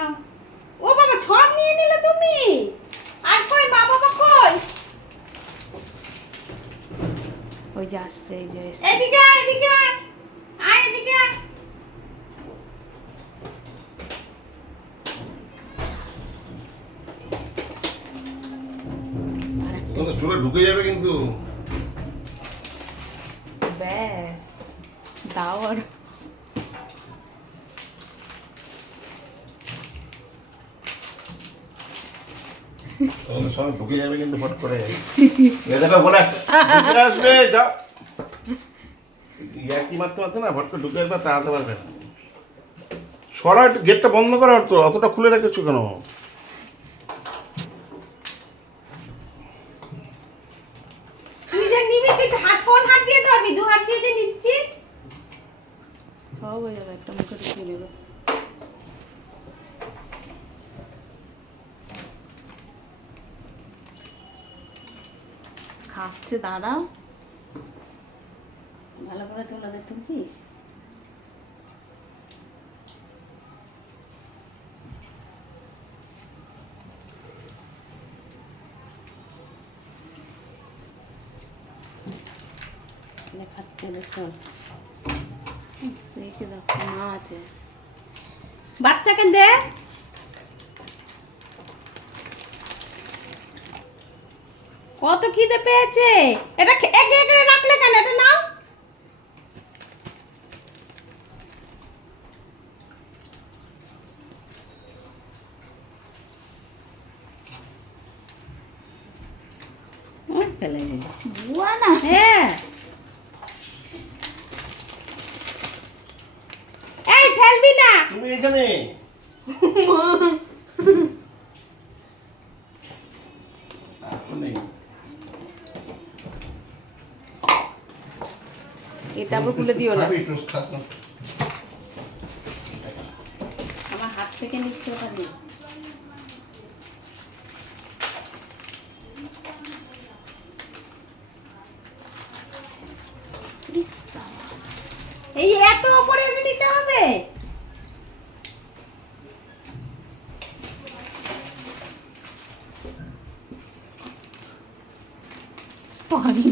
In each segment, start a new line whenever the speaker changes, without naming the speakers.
খাও ও বাবা সব নিয়ে নিলে তুমি? আর কই মা বাবা কই?
ওই যে আসছে এই যে
এদিকে আয়, এদিকে আয়। আয় এদিকে আয়।
চুলে ঢুকে যাবে কিন্তু।
ব্যাস দাও আর।
সঙ্গে ঢুকে যাবে কিন্তু ফট করে বলে আসবে যাও ইয়ার্কি মারতে মারতে না ফট করে ঢুকে আসবে। তাড়াতে পারবে না সরা গেটটা বন্ধ করো তো অতটা খুলে রেখেছো কেন
তুই যে নিবি তুই হাত কোন হাত দিয়ে ধরবি? দু হাত দিয়ে যে নিচ্ছিস?
সব হয়ে যাবে একটা মুখে ঢুকিয়ে নেবে খাচ্ছে দাঁড়াও।
ভালো করে তুলে দে তুলছিস দেখাচ্ছে দেখো।
সেইকে দেখো মা আছে।
দে? কত খিদে পেয়েছে? এটা একে একে রাখলে কেন? এটা নাও।
বুয়া না।
হ্যাঁ। এই ফেলবি না।
তুমি এখানে?
এটা আবার খুলে দিও না।
আমার হাত থেকে নিচ্ছে দিয়ে। এই এত উপরে এসে হবে?
পানি।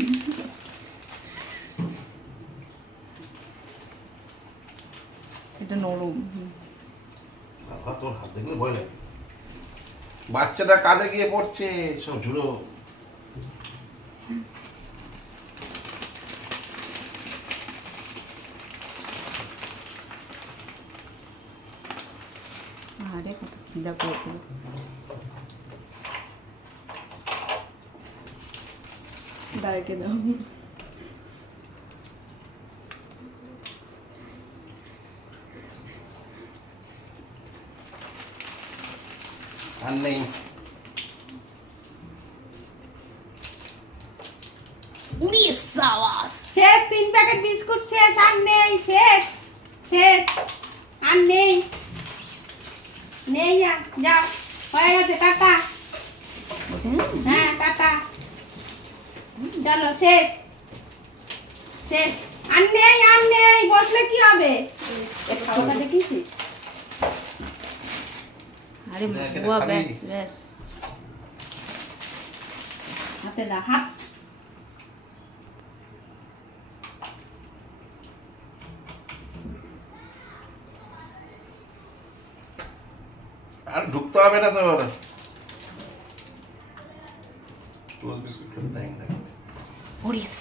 এটা নরম
বাবা, তোর হাত দেখলে ভয় লাগে। বাচ্চাটা কাঁধে গিয়ে পড়ছে সব ঝুলো।
আরে কত খিদা পেয়েছিল দাঁড়কে দাও?
আর নেই
উড়িয়ে সাবাস।
শেষ তিন প্যাকেট বিস্কুট শেষ আর নেই শেষ শেষ আর নেই। নেই যাও হয়ে গেছে টাটা। হ্যাঁ টাটা। চলো শেষ শেষ আর নেই আর নেই বসলে কি হবে? খাওয়াটা
আরে বুয়া? ব্যাস ব্যাস।
হাতে দা হাত।
আর ঢুকতে হবে না তোর টোস্ট বিস্কুট খেতে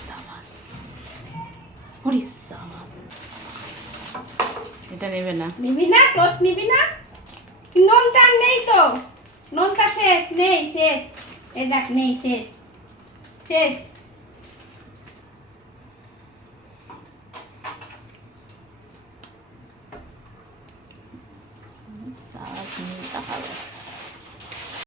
সাবাস উড়িয়ে সাবাস এটা নেবে না।
নিবি না টোস্ট নিবি না? নোনতা আর নেই তো নোনতা শেষ নেই শেষ এই দেখ নেই শেষ শেষ
সাবাস নিতে হবে